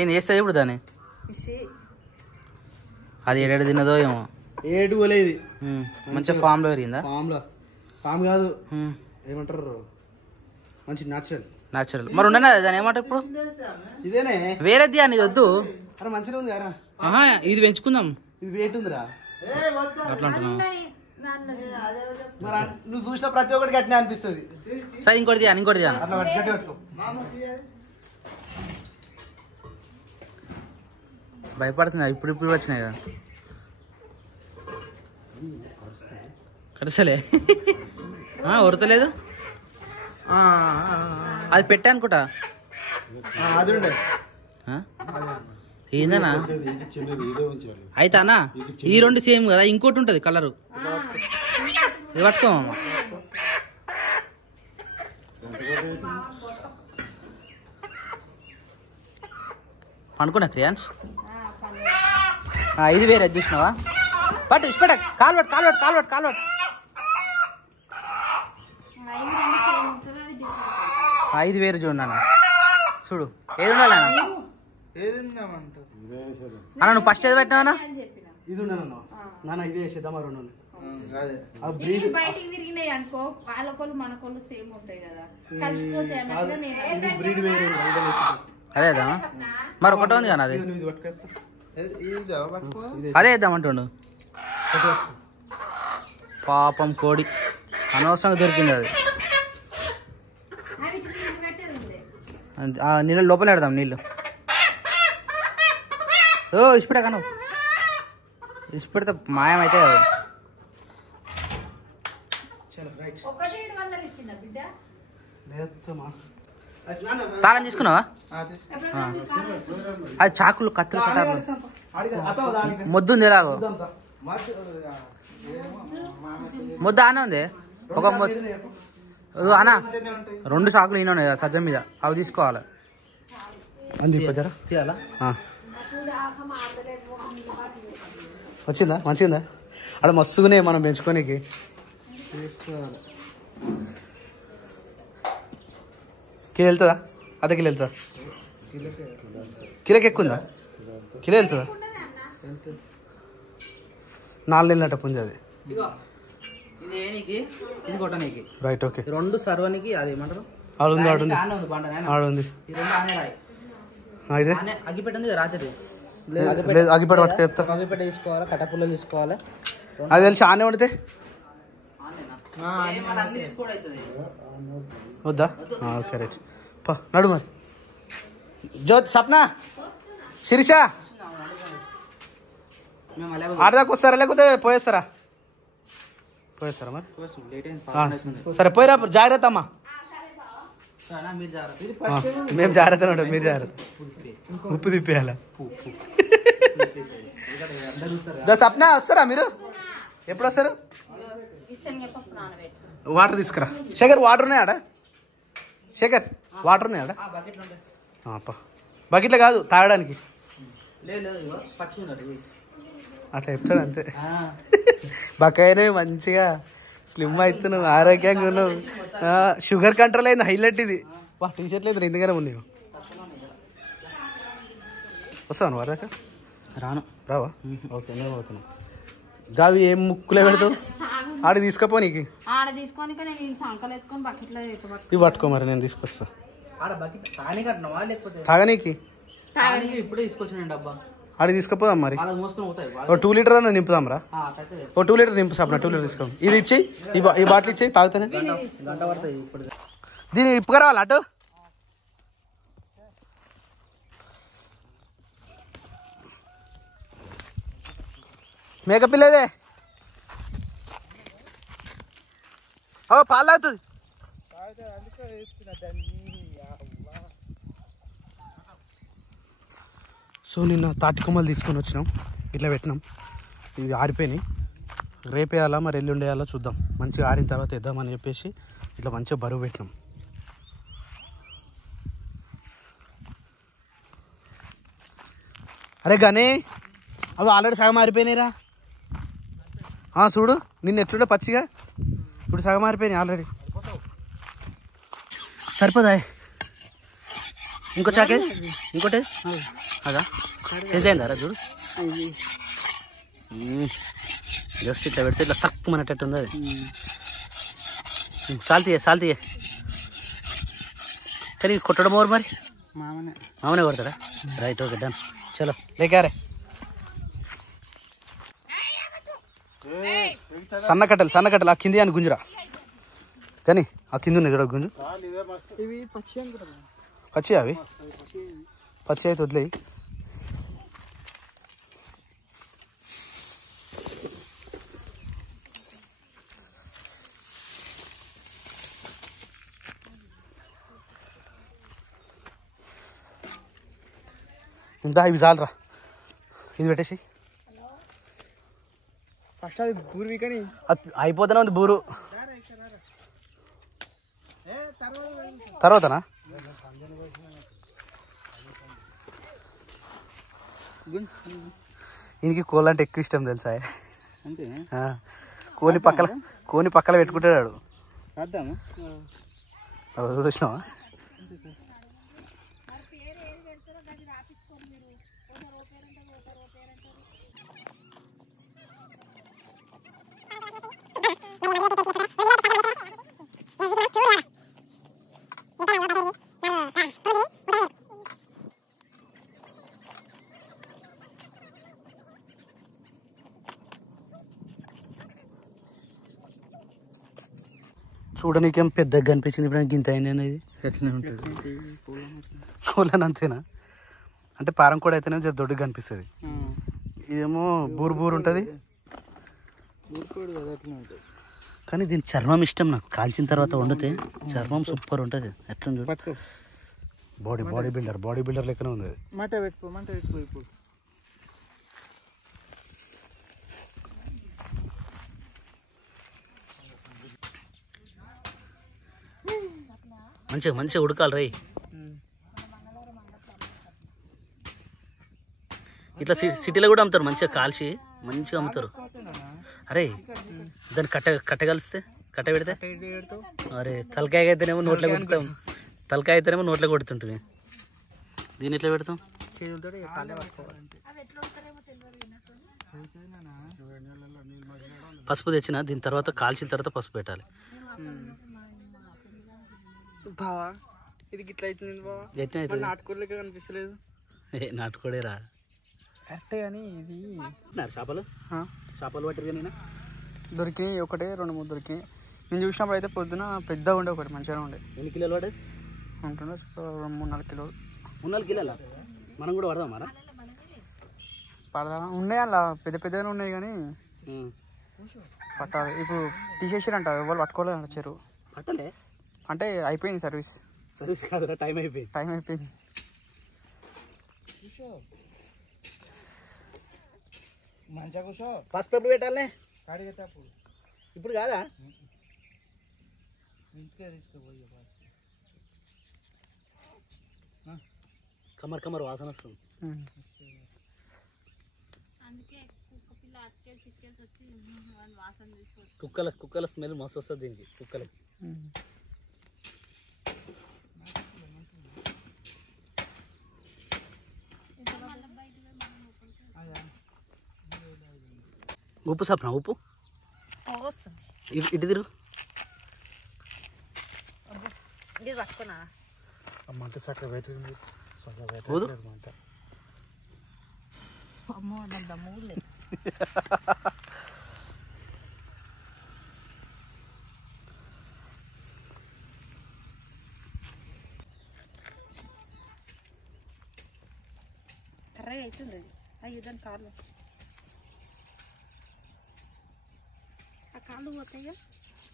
ఏం చేస్తా ఇప్పుడు దాన్ని అది ఏడాడు తిన్నదో ఏమో ఏడు పోలేదు మంచిగా ఫామ్ లో పెరిగిందా ఫామ్ కాదు ఏమంటారు మంచి న్యాచురల్ మరి ఉండనా దాని ఏమంటారు ఇప్పుడు ఇదేనే వేరేది అని ఇది వద్దు అరే మంచిగా ఉంది కదా ఇది పెంచుకుందాం ఇది వెయిట్ ఉందిరా అట్లా అంటున్నావు మరి నువ్వు చూసిన ప్రతి ఒక్కడికి అట్నే అనిపిస్తుంది సరే ఇంకోటి అట్లా గట్టి పట్టుకో భయపడుతున్నా ఇప్పుడు వచ్చినాయి కదా కడసలే ఉరతలేదు అది పెట్టా అనుకుంటా అది ఉండే ఏందనా అయితే అన్నా ఈ రెండు సేమ్ కదా ఇంకోటి ఉంటది కలరు ఇది పట్టుకోమమ్మా పండుకున్నా క్రియాన్స్ ఇది వేరే చూసినావా పట్టు ఇష్టపడ కాలు 5 వేరు చూడన్నా చూడు ఏది ఉండాలి అన్న నువ్వు ఫస్ట్ ఏది పెట్టినా ఇది ఉండను ఇదే వేసేద్దాం బయటికి తిరిగినాయి అనుకో వాళ్ళకోళ్ళు మనకోళ్ళు సేమ్ ఉంటాయి కదా అదేదా మరి ఒకటే ఉంది కదా అది అదే వేద్దామంటుండు పాపం కోడి అనవసరంగా దొరికింది అది నీళ్ళు లోపల పెడదాం నీళ్ళు ఇష్టపడా కాను ఇష్టపడితే మాయమైతే తాళం తీసుకున్నావా అది చాకులు కత్తులు కట్టారు మొద్దు ఉంది ఎలాగో ముద్ద ఆనే ఉంది ఒక అన్నా 2 చాకులు ఈయన ఉన్నాయి సజ్జం మీద అవి తీసుకోవాలి తీయాలా వచ్చిందా మంచిగా అక్కడ మస్తుగానే మనం పెంచుకోనికి కిలో వెళ్తుందా అర్ధ కిలో వెళ్తుందా కిలోకి ఎక్కువ ఉందా కిలో వెళ్తుందా 4 నెలలట పుంజ అది రైట్ ఓకే 2 సర్వనికి అది ఏమంటారు ఆడుంది అగ్గిపెట్టింది రాత్రి అగ్గిపెట్ట పట్టుకు చెప్తా అగ్గిపెట్ట తీసుకోవాలి కట్టపుల్ల తీసుకోవాలి అది తెలిసి ఆనే పడితే వద్దా ఓకే రైట్ నడు మరి జ్యోతి సప్న శిరీష ఆడదాకా వస్తారా లేకపోతే పోయేస్తారా మరి సరే పోయిరా జాగ్రత్త అమ్మా మేము జాగ్రత్త ఉంటాం మీరు జాగ్రత్త ఉప్పు తిప్పేయాల సప్న వస్తారా మీరు ఎప్పుడు వస్తారు వాటర్ తీసుకురా శేఖర్ వాటర్ ఉన్నాయా ఆడ శేఖర్ వాటర్ ఉన్నాయా ఆడ బకెట్లో కాదు తాగడానికి అట్లా చెప్తాడు అంతే బకాయినే మంచిగా స్లిమ్ అవుతున్నావు ఆరోగ్యంగా ఉన్నావు షుగర్ కంట్రోల్ అయింది హైలైట్ ఇది టీ షర్ట్ లేదు ఎందుకనే ఉన్నాయి వస్తాను వారాక రావా ఓకే నేను పోతున్నాను గావి ఏం ముక్కులే పెడతావు ఆడ తీసుకపో నీకు ఇవి పట్టుకో మరి నేను తీసుకొస్తా తాగనీకి ఇప్పుడే తీసుకొచ్చిన డబ్బా ఆడికి తీసుకుపోదాం మరి 2 లీటర్ అన్న నింపుదాం రా 2 లీటర్ నింపు సార్ 2 లీటర్ తీసుకో ఇది ఇచ్చి ఈ బాటిల్ ఇచ్చి తాగుతానే దీన్ని ఇప్పుగా రావాలి అటు మేకపిల్లదే పాలు తాగుతుంది సో నిన్న తాటికొమ్మలు తీసుకొని వచ్చినాం ఇట్లా పెట్టినాం ఇవి ఆరిపోయినాయి రేపేయాలా మరి ఎల్లుండి వేయాలా చూద్దాం మంచిగా ఆరిన తర్వాత వేద్దామని చెప్పేసి ఇట్లా మంచిగా బరువు పెట్టినాం అరే గానే అవి ఆల్రెడీ సగం ఆరిపోయినాయిరా చూడు నిన్న ఎట్లుండే పచ్చిగా ఇప్పుడు సగం ఆరిపోయినాయి ఆల్రెడీ సరిపోదా ఇంకో చాకే ఇంకోటి అదా ఏజైందారా చూడు జస్ట్ ఇట్లా పెడితే ఇట్లా సక్ మనటట్టు ఉంది అది సాల్తీయే కానీ కొట్టడం ఎవరు మరి మామనే కొడతారా రైట్ ఓకే డన్ చలో లేకారే సన్నకట్టలు ఆ కింది అని గుంజురా కానీ ఆ కింద ఉన్నాయి ఇక్కడ గుంజు పచ్చి అవి పచ్చి అయితే వదిలేయి ఇంకా ఇవి చాలరా ఇది పెట్టేసి ఫస్ట్ అది బూరు వీకని అయిపోతూనే ఉంది బూరు తర్వాతనా ఈయనకి కోళ్ళు అంటే ఎక్కువ ఇష్టం తెలుసా కోని పక్కల పెట్టుకుంటాడు చూసినావా చూడనీకేం పెద్దగా కనిపించింది ఇప్పుడు ఇంత అయింది అనేది ఎట్లనే ఉంటుంది కోళ్ళని అంతేనా అంటే పారం కూడా అయితేనే జర దొడ్డుగా కనిపిస్తుంది ఇదేమో బూరు ఉంటుంది కానీ దీని చర్మం ఇష్టం నాకు కాల్చిన తర్వాత వండితే చర్మం సూపర్ ఉంటుంది ఎట్లా చూడు బాడీ బిల్డర్ లెక్కనే ఉంది అది మంట పెట్టుకో ఇప్పుడు మంచిగా ఉడకాలి రై ఇట్లా సిటీలో కూడా అమ్ముతారు మంచిగా కాల్చి మంచిగా అమ్ముతారు అరే దాన్ని కట్ట కలిస్తే కట్ట పెడితే అరే తలకాయ అయితేనేమో నోట్లో కొడుతాం తలకాయ అయితేనేమో నోట్లో కొడుతుంటుంది దీన్ని ఎట్లా పెడతాం పసుపు తెచ్చిన దీని తర్వాత కాల్చిన తర్వాత పసుపు పెట్టాలి బావా ఇది గిట్ల అవుతుంది బావా ఎట్లా నాటుకోలేక కనిపిస్తలేదు నాటుకోడేరా కరెక్టే కానీ ఇది చేపలు పట్టిరు నేను దొరికినాయి ఒకటే 2-3 దొరికినాయి నేను చూసినప్పుడు అయితే పొద్దున పెద్దగా ఉండే ఒకటి మంచిగా ఉండే ఎన్ని కిలోలు పడే ఉంటుండే 3-4 కిలోలు 3-4 కిలోలా మనం కూడా పడదాం మరా పడదామా ఉన్నాయి అలా పెద్దగా ఉన్నాయి కానీ పట్టాలి ఇప్పుడు తీసేసారంట ఎవరు పట్టుకోలేదు చెరువు పట్టలే అంటే అయిపోయింది సర్వీస్ కాదురా టైం అయిపోయింది మంచిగా కూర్చో పసుపు ఎప్పుడు పెట్టాలనే ఇప్పుడు కాదా ఇంటికే తీసుకుపోయి కమర్ వాసన వస్తుంది కుక్కల స్మెల్ మస్తు వస్తుంది దీనికి కుక్కలకి ఉప్పు సప్న ఉప్పు ఇటు తిరుగు మంట చక్కగా పెట్టింది కర్రగా అవుతుంది అయ్యో దాని కాళ్ళు ఆ కాళ్ళు పోతాయా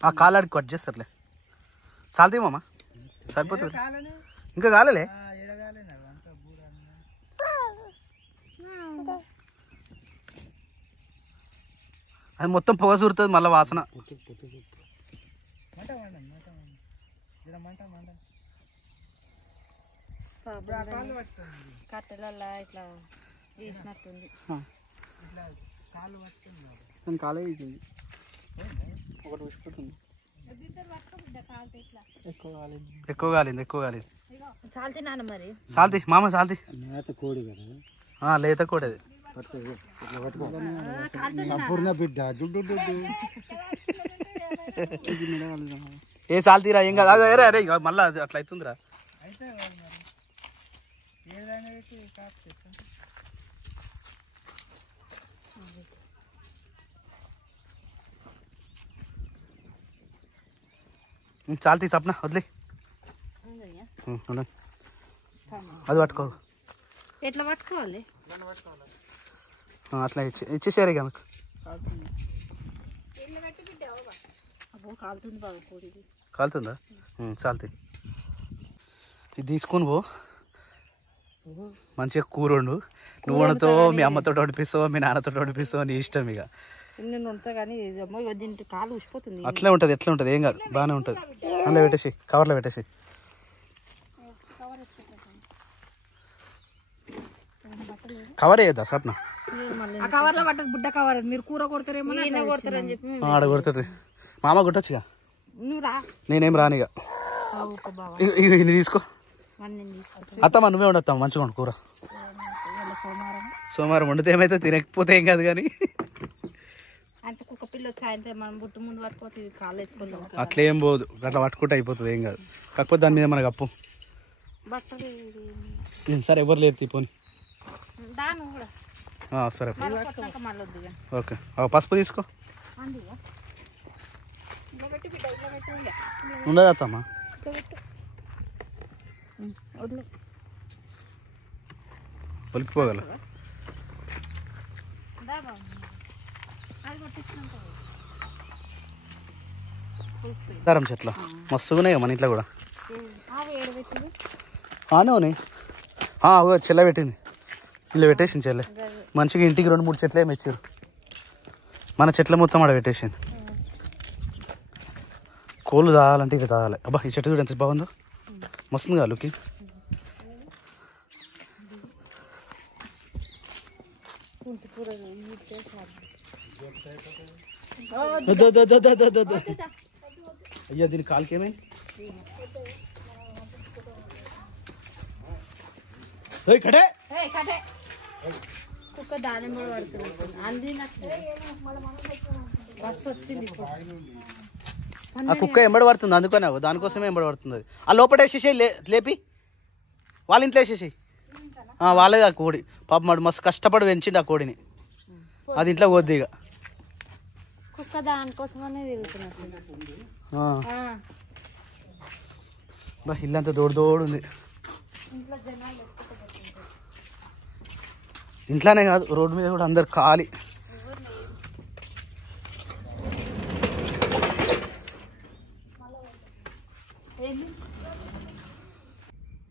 ఆ కాలాడికి కట్ చేస్తారులే చాలుతాయి మామ సరిపోతుంది ఇంకా కాలలే అది మొత్తం పొగ చూరుతుంది మళ్ళీ వాసన కట్టెలల్లా ఇట్లా వేసినట్టుంది కాలు పట్టుకుంది కాలే వేసింది ఒకటి విసిపోతుంది ఎక్కువ కాలింది చాలితే నాన్న మరి సాల్తి మామ సాల్తి లేత కోడి కదా లేత కోడి అది సంపూర్ణ బిడ్డ ఏ సాల్తీరా ఏం కాదు అరే అరే మళ్ళీ అది అట్లా అవుతుందిరా చాల్తీ సప్న వదిలే అది పట్టుకో ఎట్లా పట్టుకోవాలి అట్లా ఇచ్చేసారు ఇక నాకు కాలుతుంది బాగా కోడి కాలుతుందా చాల్తీ ఇది తీసుకొని పో మంచిగా కూర వండు నువ్వు వండుతో మీ అమ్మతో వడిపిస్తావో మీ నాన్నతో వడిపిస్తావో నీ ఇష్టం ఇక నేను ఉంటా కానీ దీంట్లో కాలు ఉసిపోతుంది అట్లే ఉంటుంది ఎట్లా ఉంటుంది ఏం కాదు బాగానే ఉంటుంది అందులో పెట్టేసి కవర్లో పెట్టేసి కవర్ వేయద్దా సప్న కవర్ లో పట్టదు బుడ్డ కవర్ మీరు కూర కొడతారేమో కొడతారని చెప్పి ఆడ కొడుతుంది మామ కొట్టచ్చుగా నువ్వు రా నేనేం రానిగా ఇది తీసుకో అత్తమ్మా నువ్వే ఉండొస్తాం మంచిగా ఉండు కూర సోమవారం వండితే ఏమైతే తినకపోతే ఏం కాదు కానీ అంటే కుక్క పిల్ల వచ్చి ఆయన మనం బుట్టు ముందు పట్టుకోతే కాళ్ళు వేసుకుంటాం అట్లా ఏం పోదు అట్లా పట్టుకుంటే అయిపోతుంది ఏం కాదు కాకపోతే దాని మీద మనకు అప్పు సరే ఎవరు లేదు తీపోని సరే ఓకే పసుపు తీసుకో ఉండదు అత్తమ్మా ఒలికిపోగల దారం చెట్ల మస్తుగానే మన ఇంట్లో కూడా అవునే చెల్ల పెట్టింది ఇలా పెట్టేసింది చెల్లె మంచిగా ఇంటికి 2-3 చెట్లే మెచ్చారు మన చెట్ల మొత్తం ఆడ పెట్టేసింది కోళ్ళు తాగాలంటే ఇవి తాగాలి అబ్బా ఈ చెట్టు చూడ ఎంత బాగుందో మస్తుంది లుకింగ్ అయ్యా దీని కాలుకేమే కడే కుక్క దాని కూడా పడుతుంది అంది బస్సు వచ్చింది ఆ కుక్క ఎంబడి పడుతుంది అందుకనే దానికోసమే ఎంబడి పడుతుంది అది ఆ లోపల వేసేసి లేపి వాళ్ళ ఇంట్లో వేసేసి వాళ్ళేది ఆ కోడి పాప మాడు మస్తు కష్టపడి పెంచిండు ఆ కోడిని అది ఇంట్లో పోద్ది ఇక కుక్క దానికోసమనే తిరుగుతున్నట్టు బా ఇల్లంతా దోడు ఉంది ఇంట్లోనే కాదు రోడ్డు మీద కూడా అందరు ఖాళీ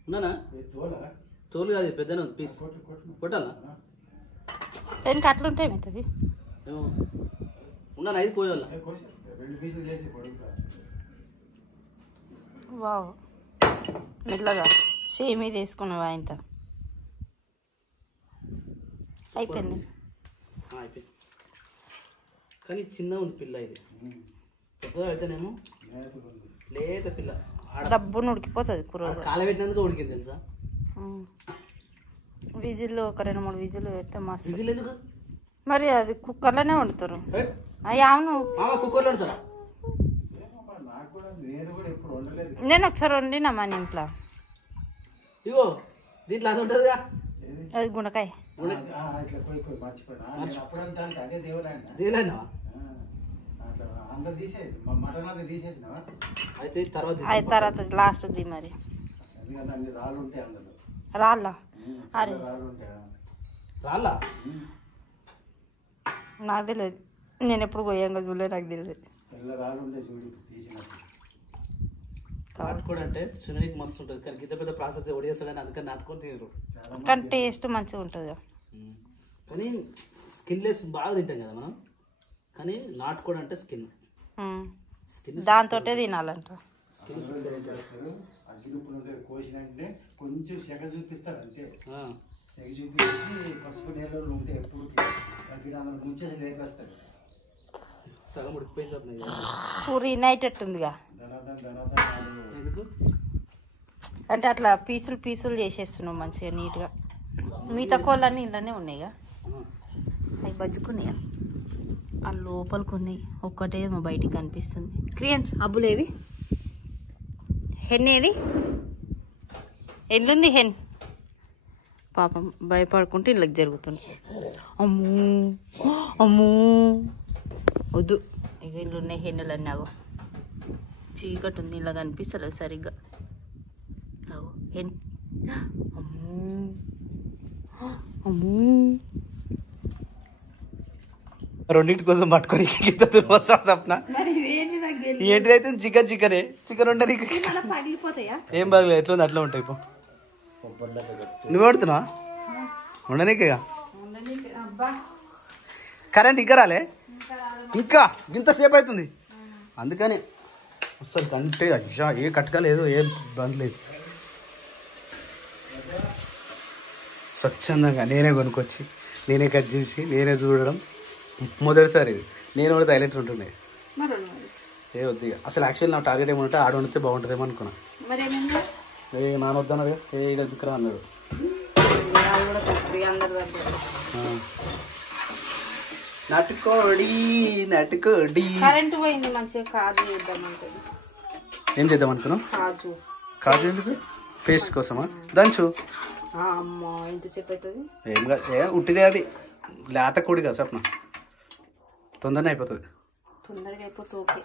ఉన్నానా తోలు కాదు పెద్దనే ఉంది పీస్ కొట్టాలా ఇంకా అట్లుంటాయి అవుతుంది ఉన్నాను 5 కోయాల వావ్ మెల్లగా సేమ్ ఇది వేసుకున్నావు ఆయనతో అయిపోయింది కానీ చిన్న ఉంది పిల్ల ఇది పెద్దగా అయితేనేమో లేత పిల్ల డబ్బును ఉడికిపోతుంది కూర కాల పెట్టినందుకు ఉడికింది తెలుసా విజిల్లో ఒక 2-3 విజిల్లు పెడితే మస్తు విజిల్ ఎందుకు మరి అది కుక్కర్లోనే వండుతారు అవును కుక్కర్లో వండుతారా నేను ఒకసారి వండినా మన ఇంట్లో ఇగో దీంట్లో అది ఉంటుందిగా అది గుండకాయ అయితే తర్వాత లాస్ట్ ది మరి రాళ్ళ అరే రాళ్ళ నాకు తెలియదు నేను ఎప్పుడు గోయంగా చూడలే నాకు తెలియదు నాటుకోడు అంటే సునీకి మస్తు ఉంటుంది కానీ గిద్ద పెద్ద ప్రాసెస్ ఎవడు చేస్తాడని అందుకని నాటుకొని తినరు కానీ టేస్ట్ మంచిగా ఉంటుంది కానీ స్కిన్లెస్ బాగా తింటాం కదా మనం కానీ నాటుకోడు అంటే స్కిన్ దాంతో తినాలంట కొంచెం సెగ చూపిస్తారు అంతే సెగ చూపించి పసుపు నీళ్ళు ఉంటే ఎప్పుడు ముంచేసి లేపేస్తారు సగం ఉడికిపోయి సప్న పూరి నైటట్టుందిగా అంటే అట్లా పీసులు పీసులు చేసేస్తున్నాం మంచిగా నీట్గా. మిగతా కోళ్ళన్నీ ఇళ్ళనే ఉన్నాయిగా, అవి బజ్జుకున్నాయా ఆ లోపల కొన్ని ఒక్కటేమో బయటికి కనిపిస్తుంది. క్రియాన్స్ అబ్బులేవి హెన్ ఏది ఎల్లుంది హెన్ పాపం భయపడుకుంటే ఇళ్ళకి జరుగుతుంది. అమ్మూ అమ్మూ వద్దు ఇక ఇల్లు ఉన్నాయి హెన్నులన్నీ. అగో చీకటి ఉంది ఇలా కనిపిస్తలేదు సరిగ్గా. అగో హెన్ అమ్మూ అమ్మూ రెండింటి కోసం పట్టుకొని సప్న ఏంటిదైతే చికెన్ చికెనే చికెన్ ఉంటే పగిలిపోతాయా? ఏం బాగలేదు ఎట్లా ఉంది అట్లా ఉంటాయి. ఇప్పుడు నువ్వు పడుతున్నావా ఉండనీకేగా కరెంట్ ఇంకా రాలే ఇంకా ఇంతసేపు అవుతుంది అందుకని అసలు కంటే అజ్జా ఏ కట్టకలేదు ఏ బంద్ లేదు. స్వచ్ఛందంగా నేనే కొనుక్కొచ్చి నేనే కట్ చేసి నేనే చూడడం మొదటిసారి ఇది. నేను కూడా హైలైట్ ఉంటుండే ఏ వద్దు ఇక. అసలు యాక్చువల్ నా టార్గెట్ ఏమంటే ఆడ వండితే బాగుంటుందేమో అనుకున్నా. ఏ నాన్న వద్దన్నారు ఏ ఇది దిక్కురా అన్నారు. నాటుకోడి నాటుకోడి కరెంట్ పోయింది మంచిగా కాజు చేద్దామంటుంది. ఏం చేద్దాం అనుకున్నాం? కాజు కాజు ఎందుకు? పేస్ట్ కోసమా? దంచు. అమ్మా ఎంతసేపు అవుతుంది? ఏం కాదు ఏ ఉట్టిదే అది లేత కోడి కదా సప్న తొందరనే అయిపోతుంది. తొందరగా అయిపోతుంది ఓకే.